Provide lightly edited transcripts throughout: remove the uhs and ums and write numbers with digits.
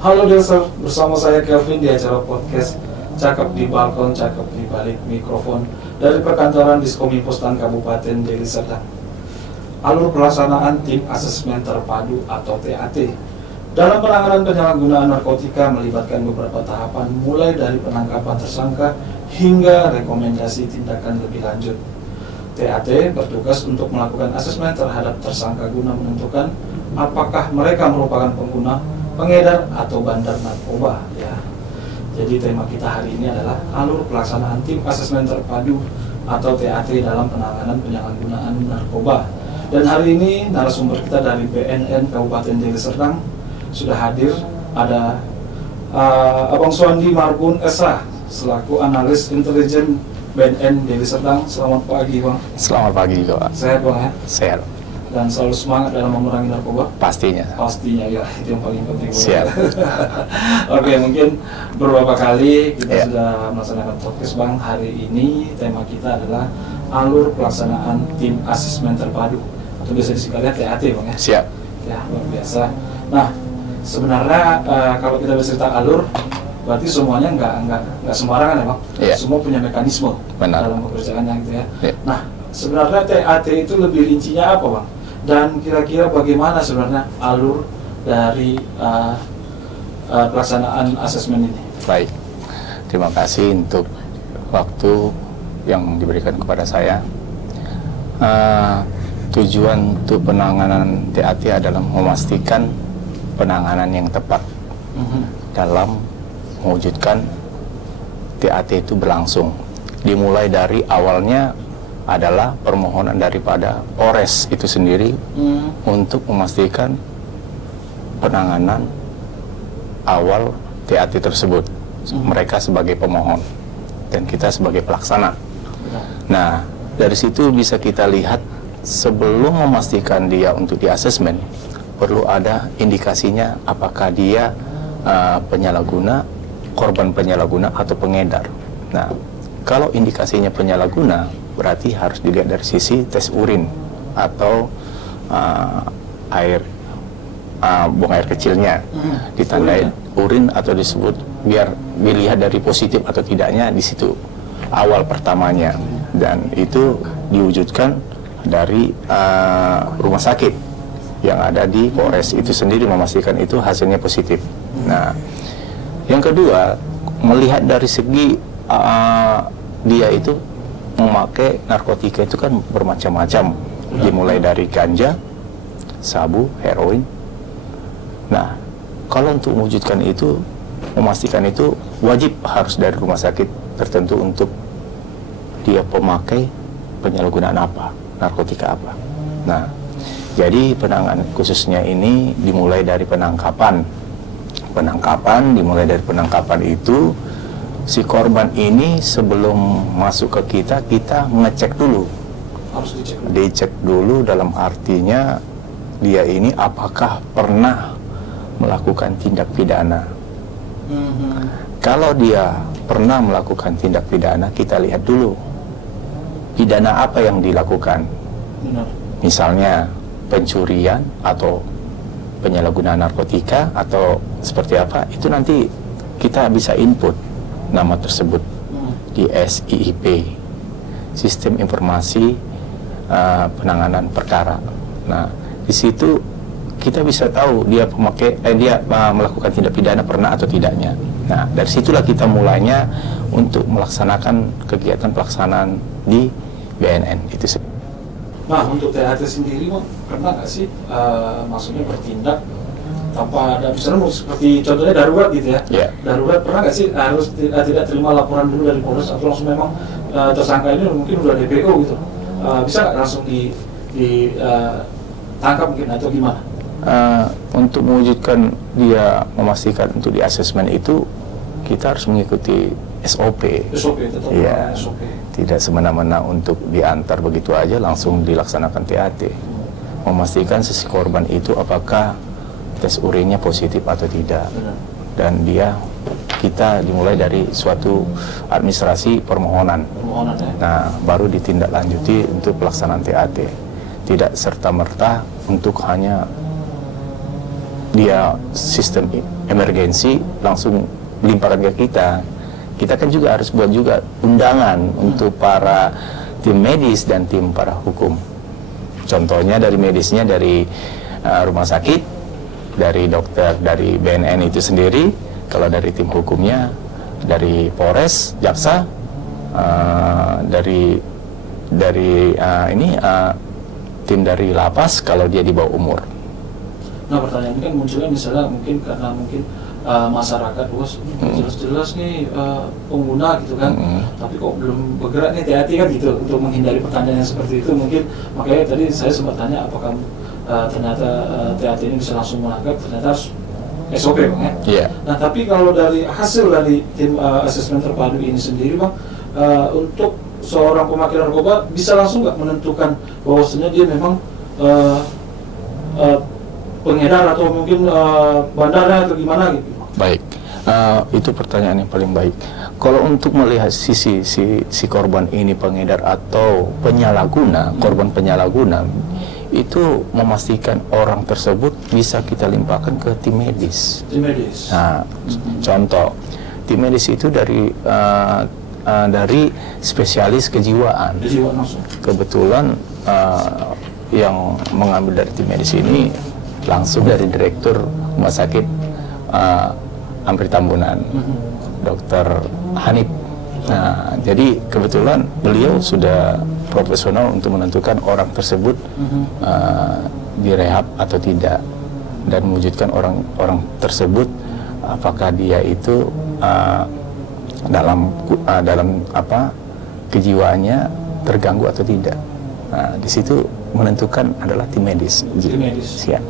Halo Delser, bersama saya Kelvin di acara podcast Cakep di Balkon, Cakep di Balik Mikrofon dari perkantoran Diskominfo Kabupaten Deli Serdang. Alur pelaksanaan tim asesmen terpadu atau TAT dalam penanganan penyalahgunaan narkotika melibatkan beberapa tahapan, mulai dari penangkapan tersangka hingga rekomendasi tindakan lebih lanjut. TAT bertugas untuk melakukan asesmen terhadap tersangka guna menentukan apakah mereka merupakan pengguna, pengedar, atau bandar narkoba. Ya. Jadi tema kita hari ini adalah alur pelaksanaan tim asesmen terpadu atau TAT dalam penanganan penyalahgunaan narkoba. Dan hari ini narasumber kita dari BNN Kabupaten Deli Serdang sudah hadir. Ada Abang Suwandi Marbun Esa selaku analis intelijen BNN Deli Serdang. Selamat pagi, Bang. Selamat pagi juga, Pak. Sehat, Bang, ya? Sehat. Dan selalu semangat dalam memerangi narkoba? Pastinya. Pastinya, ya. Itu yang paling penting. Siap. Oke, mungkin beberapa kali kita Ya. sudah melaksanakan podcast, Bang. Hari ini tema kita adalah alur pelaksanaan tim asesmen terpadu atau biasa disingkatnya TAT, Bang, ya? Siap. Ya, luar biasa. Nah, sebenarnya kalau kita bercerita alur, berarti semuanya nggak sembarangan ya, Bang? Iya. Semua punya mekanisme Benar. dalam pekerjaannya gitu ya. Iya. Nah, sebenarnya TAT itu lebih rincinya apa, Bang? Dan kira-kira bagaimana sebenarnya alur dari pelaksanaan asesmen ini? Baik. Terima kasih untuk waktu yang diberikan kepada saya. Tujuan untuk penanganan TAT adalah memastikan penanganan yang tepat dalam mewujudkan TAT itu berlangsung. Dimulai dari awalnya adalah permohonan daripada Polres itu sendiri untuk memastikan penanganan awal TAT tersebut. Mereka sebagai pemohon dan kita sebagai pelaksana. Nah, dari situ bisa kita lihat sebelum memastikan dia untuk diasesmen, perlu ada indikasinya apakah dia penyalahguna, korban penyalahguna atau pengedar. Nah, kalau indikasinya penyalahguna, berarti harus dilihat dari sisi tes urin atau buang air kecilnya, ditandai urin atau disebut, biar dilihat dari positif atau tidaknya di situ awal pertamanya, dan itu diwujudkan dari rumah sakit yang ada di Polres itu sendiri memastikan itu hasilnya positif. Nah, yang kedua, melihat dari segi dia itu memakai narkotika itu kan bermacam-macam, dimulai dari ganja, sabu, heroin. Nah, kalau untuk mewujudkan itu, memastikan itu wajib harus dari rumah sakit tertentu untuk dia pemakai penyalahgunaan apa, narkotika apa. Nah, jadi penanganan khususnya ini dimulai dari penangkapan. Dimulai dari penangkapan itu, si korban ini sebelum masuk ke kita ngecek dulu. Harus Dicek dulu dalam artinya dia ini apakah pernah melakukan tindak pidana. Kalau dia pernah melakukan tindak pidana, kita lihat dulu pidana apa yang dilakukan. Benar. Misalnya pencurian atau penyalahgunaan narkotika atau seperti apa, itu nanti kita bisa input nama tersebut di SIIP, Sistem Informasi Penanganan Perkara. Nah, di situ kita bisa tahu dia melakukan tindak pidana pernah atau tidaknya. Nah, dari situlah kita mulainya untuk melaksanakan kegiatan pelaksanaan di BNN itu sendiri. Nah, untuk TAT sendiri, Bang, pernah nggak sih maksudnya bertindak tanpa ada, misalnya seperti contohnya darurat gitu ya? Yeah. Darurat, pernah nggak sih harus tidak terima laporan dulu dari Polres atau langsung memang tersangka ini mungkin udah DPO gitu? Bisa nggak langsung ditangkap mungkin atau gimana? Untuk mewujudkan dia memastikan untuk di asesmen itu, kita harus mengikuti SOP. SOP, tetap Ya, SOP. tidak semena-mena untuk diantar begitu aja langsung dilaksanakan TAT. Memastikan sisi korban itu apakah tes urinnya positif atau tidak. Benar. Dan kita dimulai dari suatu administrasi permohonan. Permohonan, ya. Nah, baru ditindaklanjuti untuk pelaksanaan TAT. Tidak serta-merta untuk hanya dia sistem emergensi langsung limpahkan ke kita. Kita kan juga harus buat juga undangan untuk para tim medis dan tim para hukum. Contohnya dari medisnya dari rumah sakit, dari dokter, dari BNN itu sendiri. Kalau dari tim hukumnya dari Polres, jaksa, dari tim dari lapas kalau dia di bawah umur. Nah, pertanyaan ini kan munculnya misalnya mungkin karena mungkin masyarakat luas jelas-jelas nih pengguna gitu kan, tapi kok belum bergerak nih, hati-hati kan gitu untuk menghindari pertanyaan yang seperti itu. Mungkin makanya tadi saya sempat tanya apakah ternyata THT ini bisa langsung menangkap, ternyata harus SOP Bang ya. Yeah. Nah, tapi kalau dari hasil dari tim asesmen terpadu ini sendiri Bang, untuk seorang pemakaian narkoba bisa langsung nggak menentukan bahwasanya dia memang pengedar atau mungkin bandarnya atau gimana gitu? Baik, itu pertanyaan yang paling baik. Kalau untuk melihat sisi si korban ini pengedar atau penyalahguna, korban penyalahguna, itu memastikan orang tersebut bisa kita limpahkan ke tim medis. Tim medis. Nah, contoh tim medis itu dari spesialis kejiwaan. Kejiwaan langsung. Kebetulan yang mengambil dari tim medis ini langsung dari Direktur Rumah Sakit Ampri Tambunan, Dr. Hanif. Nah, jadi kebetulan beliau sudah profesional untuk menentukan orang tersebut direhab atau tidak, dan mewujudkan orang tersebut apakah dia itu dalam kejiwaannya terganggu atau tidak. Nah, di situ menentukan adalah tim medis. Tim medis. Ya.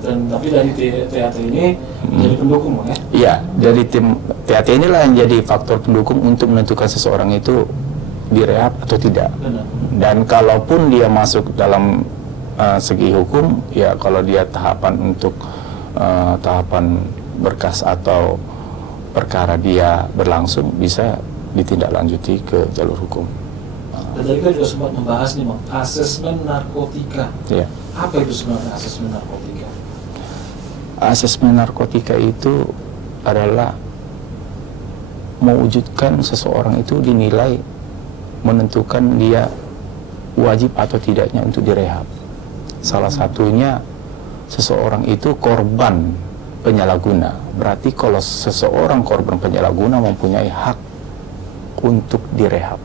Dan tapi dari THT ini menjadi pendukung ya? Iya, dari tim THT inilah yang jadi faktor pendukung untuk menentukan seseorang itu direhab atau tidak. Benar. Dan kalaupun dia masuk dalam segi hukum, ya kalau dia tahapan untuk tahapan berkas atau perkara dia berlangsung, bisa ditindaklanjuti ke jalur hukum. Dan tadi kita juga sempat membahas nih Bang, asesmen narkotika. Ya. Apa itu sebenarnya asesmen narkotika? Asesmen narkotika itu adalah mewujudkan seseorang itu dinilai menentukan dia wajib atau tidaknya untuk direhab. Salah satunya seseorang itu korban penyalahguna. Berarti kalau seseorang korban penyalahguna mempunyai hak untuk direhab.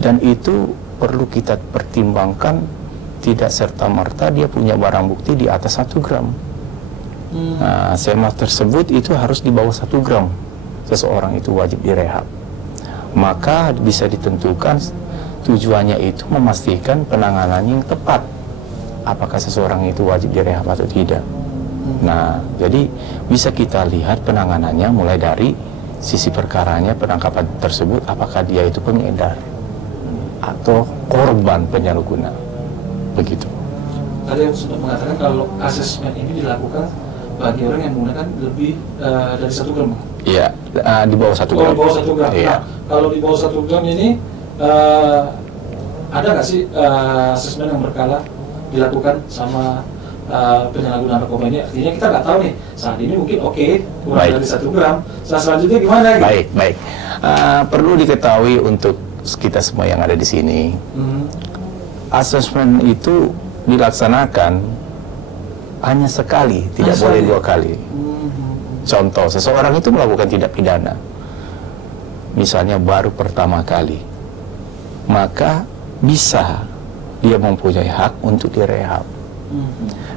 Dan itu perlu kita pertimbangkan, tidak serta-merta dia punya barang bukti di atas 1 gram. Nah, SEMA tersebut itu harus di bawah 1 gram. Seseorang itu wajib direhab. Maka bisa ditentukan tujuannya itu memastikan penanganan yang tepat. Apakah seseorang itu wajib direhab atau tidak. Nah, jadi bisa kita lihat penanganannya mulai dari sisi perkaranya, penangkapan tersebut, apakah dia itu pengedar atau korban penyalahguna. Begitu. Tadi yang sudah mengatakan kalau asesmen ini dilakukan bagi orang yang menggunakan lebih dari 1 gram. Iya, di bawah 1 gram. Di bawah 1 gram. Iya. Nah, kalau di bawah 1 gram ini ada nggak sih asesmen yang berkala dilakukan sama penyalahguna narkoba ini? Artinya kita nggak tahu nih, saat ini mungkin kurang dari 1 gram. Saat selanjutnya gimana? Gitu? Baik. Perlu diketahui untuk kita semua yang ada di sini, asesmen itu dilaksanakan hanya sekali, tidak boleh 2 kali. Contoh, seseorang itu melakukan tindak pidana, misalnya baru pertama kali, maka bisa dia mempunyai hak untuk direhab.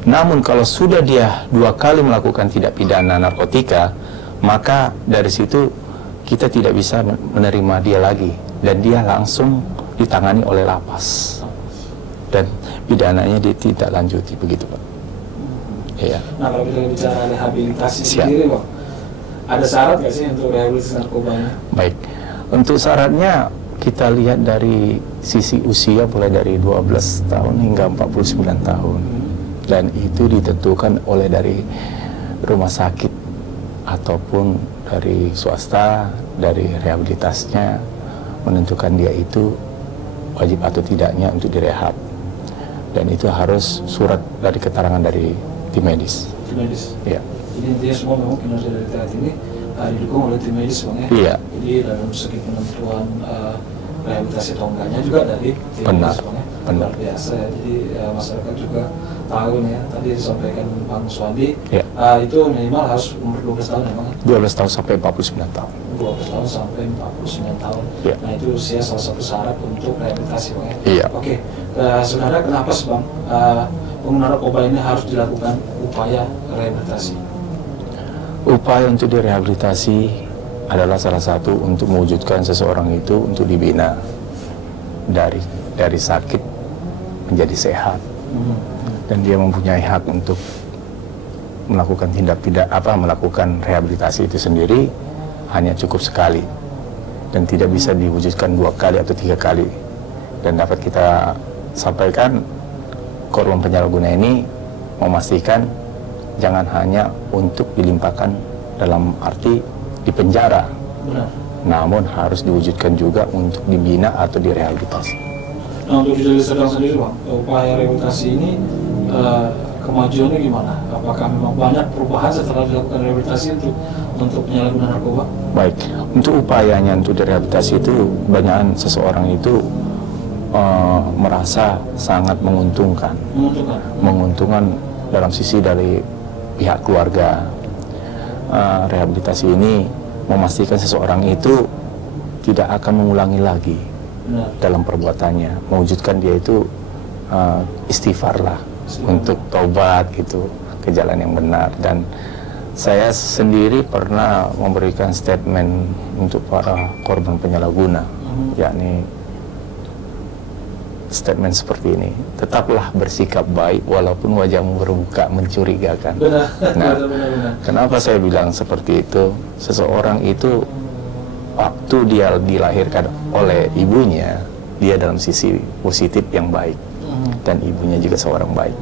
Namun kalau sudah dia 2 kali melakukan tindak pidana narkotika, maka dari situ kita tidak bisa menerima dia lagi, dan dia langsung ditangani oleh lapas dan pidananya ditindaklanjuti, begitu Pak. Iya. Nah, kalau kita bicara rehabilitasi sendiri Bang, ada syarat nggak sih untuk rehabilitasi narkobanya? Baik, untuk syaratnya kita lihat dari sisi usia mulai dari 12 tahun hingga 49 tahun, dan itu ditentukan oleh dari rumah sakit ataupun dari swasta, dari rehabilitasnya menentukan dia itu wajib atau tidaknya untuk direhab, dan itu harus surat dari keterangan dari tim medis. Tim medis. Ya. Tim Jadi intinya semua memang kinerja dari THT ini didukung oleh tim medis Bang ya. Iya. Jadi dalam segi penentuan rehabilitasi atau enggaknya juga dari tim Benar. medis Bang ya. Benar. Luar biasa ya. Jadi masyarakat juga tahu nih ya, tadi disampaikan Bang Suwandi, Iya. itu minimal harus umur 12 tahun ya Bang ya? 12 tahun sampai 49 tahun. 12 tahun sampai 49 tahun. Iya. Nah itu usia salah satu syarat untuk rehabilitasi Bang ya. Iya. Oke, sebenarnya kenapa sih Bang pengguna narkoba ini harus dilakukan upaya rehabilitasi? Upaya untuk direhabilitasi adalah salah satu untuk mewujudkan seseorang itu untuk dibina dari sakit menjadi sehat, dan dia mempunyai hak untuk melakukan melakukan rehabilitasi itu sendiri hanya cukup sekali dan tidak bisa diwujudkan 2 kali atau 3 kali. Dan dapat kita sampaikan, korban penyalahguna ini memastikan jangan hanya untuk dilimpahkan dalam arti di penjara, Benar. namun harus diwujudkan juga untuk dibina atau direhabilitasi. Nah untuk di Deli Serdang sendiri Bang, upaya rehabilitasi ini kemajuannya gimana? Apakah memang banyak perubahan setelah dilakukan rehabilitasi untuk penyalahguna narkoba? Baik, untuk upayanya untuk direhabilitasi itu banyak seseorang itu merasa sangat menguntungkan. Menguntungkan dalam sisi dari pihak keluarga. Rehabilitasi ini memastikan seseorang itu tidak akan mengulangi lagi dalam perbuatannya, mewujudkan dia itu istighfar lah untuk taubat gitu ke jalan yang benar. Dan saya sendiri pernah memberikan statement untuk para korban penyalahguna, yakni statement seperti ini: tetaplah bersikap baik walaupun wajahmu bermuka mencurigakan. Nah, kenapa saya bilang seperti itu? Seseorang itu waktu dia dilahirkan oleh ibunya, dia dalam sisi positif yang baik, dan ibunya juga seorang baik.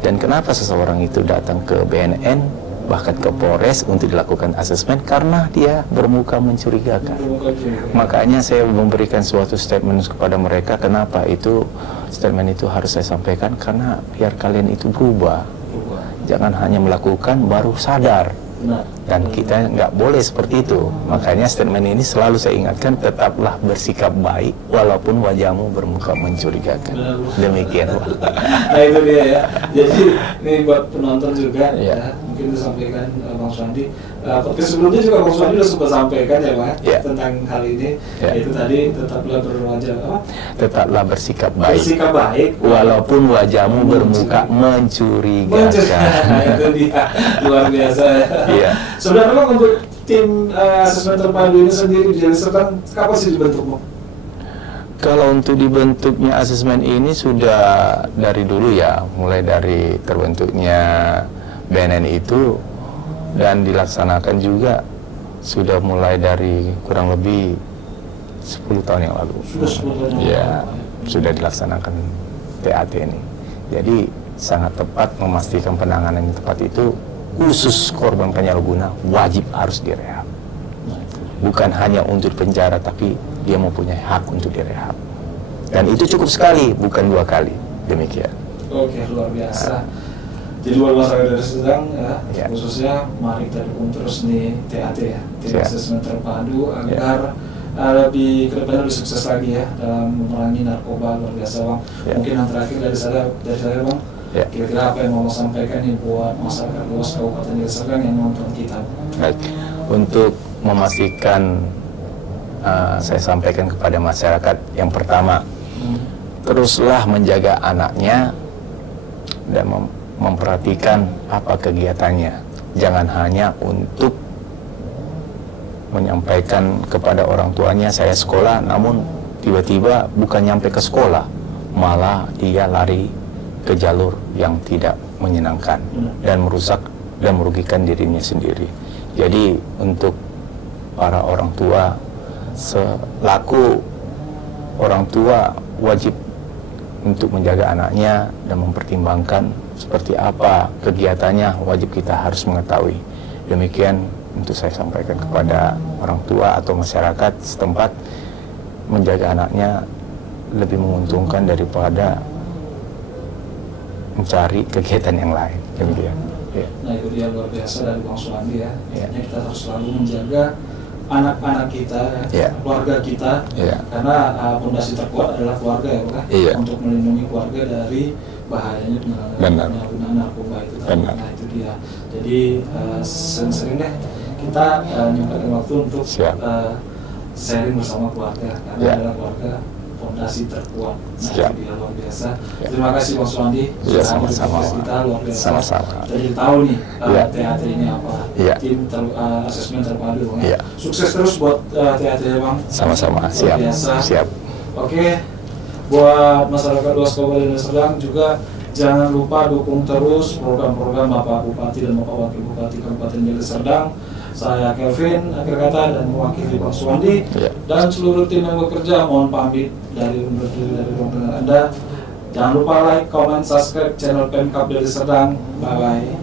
Dan kenapa seseorang itu datang ke BNN, bahkan ke Polres untuk dilakukan asesmen? Karena dia bermuka mencurigakan. Makanya saya memberikan suatu statement kepada mereka. Kenapa itu statement itu harus saya sampaikan? Karena biar kalian itu berubah. Jangan hanya melakukan baru sadar. Dan kita nggak boleh seperti itu. Makanya statement ini selalu saya ingatkan, tetaplah bersikap baik walaupun wajahmu bermuka mencurigakan. Demikian Pak. Nah itu dia ya. Jadi ini buat penonton juga ya, mungkin disampaikan Bang Suwandi. Podcast sebelumnya juga Bang Suwandi sudah sempat sampaikan ya Bang tentang hal ini. Yaitu tadi tetaplah tetaplah bersikap baik. Bersikap baik walaupun wajahmu bermuka mencurigakan. Itu dia, luar biasa ya. Iya. Sebenarnya Bang, untuk tim asesmen terpadu ini sendiri di Deli Serdang kapan sih dibentuk Bang? Kalau untuk dibentuknya asesmen ini sudah dari dulu ya, mulai dari terbentuknya BNN itu, dan dilaksanakan juga sudah mulai dari kurang lebih 10 tahun yang lalu. Sudah 10 tahun yang ya, lalu. Sudah dilaksanakan TAT ini. Jadi sangat tepat memastikan penanganan yang tepat itu. Khusus korban penyalahguna wajib harus direhab. Bukan hanya untuk penjara, tapi dia mempunyai hak untuk direhab. Dan itu cukup sekali, bukan 2 kali. Demikian. Oke, luar biasa. Jadi buat masyarakat Deli Serdang ya, khususnya mari kita dukung terus nih TAT ya, tim asesmen terpadu, agar lebih kedepannya lebih sukses lagi ya dalam memerangi narkoba. Luar biasa Bang. Mungkin yang terakhir dari saya Bang, kira-kira apa yang mau sampaikan nih buat masyarakat luas Kabupaten Deli Serdang yang nonton kita? Baik, untuk memastikan saya sampaikan kepada masyarakat, yang pertama, teruslah menjaga anaknya dan memperhatikan apa kegiatannya. Jangan hanya untuk menyampaikan kepada orang tuanya saya sekolah, namun tiba-tiba bukan nyampe ke sekolah, malah dia lari ke jalur yang tidak menyenangkan dan merusak dan merugikan dirinya sendiri. Jadi untuk para orang tua, selaku orang tua wajib untuk menjaga anaknya dan mempertimbangkan seperti apa kegiatannya, wajib kita harus mengetahui. Demikian untuk saya sampaikan kepada orang tua atau masyarakat setempat, menjaga anaknya lebih menguntungkan daripada mencari kegiatan yang lain. Demikian. Iya. Nah itu dia luar biasa dari Bang Suwandi ya. Iya. Intinya kita harus selalu menjaga anak-anak kita, Iya. keluarga kita, Iya. karena fondasi terkuat adalah keluarga ya Pak, Iya. untuk melindungi keluarga dari bahayanya penyalahgunaan narkoba itu. Benar. Nah itu dia. Jadi sering-sering deh kita nyempetin waktu untuk Siap. sharing bersama keluarga, karena Ya. adalah keluarga fondasi terkuat. Nah Siap. itu dia luar biasa. Ya. Terima kasih Bang Suwandi. Ya, sudah hadir di sama-sama. podcast kita, luar biasa. Sama-sama. Jadi tahu nih Ya. THT ini apa. Ya. Tim asesmen terpadu Bang. Ya. Sukses terus buat THT ya Bang. Sama-sama. Luar Siap. biasa. Siap. Oke, buat masyarakat luas Kabupaten Deli Serdang juga jangan lupa dukung terus program-program Bapak Bupati dan Bapak Wakil Bupati Kabupaten Deli Serdang. Saya Kelvin, akhir kata, dan mewakili Bang Suwandi Ya. dan seluruh tim yang bekerja, mohon pamit dari undur diri dari ruang dengar Anda. Jangan lupa like, comment, subscribe channel Pemkab Deli Serdang. Bye-bye.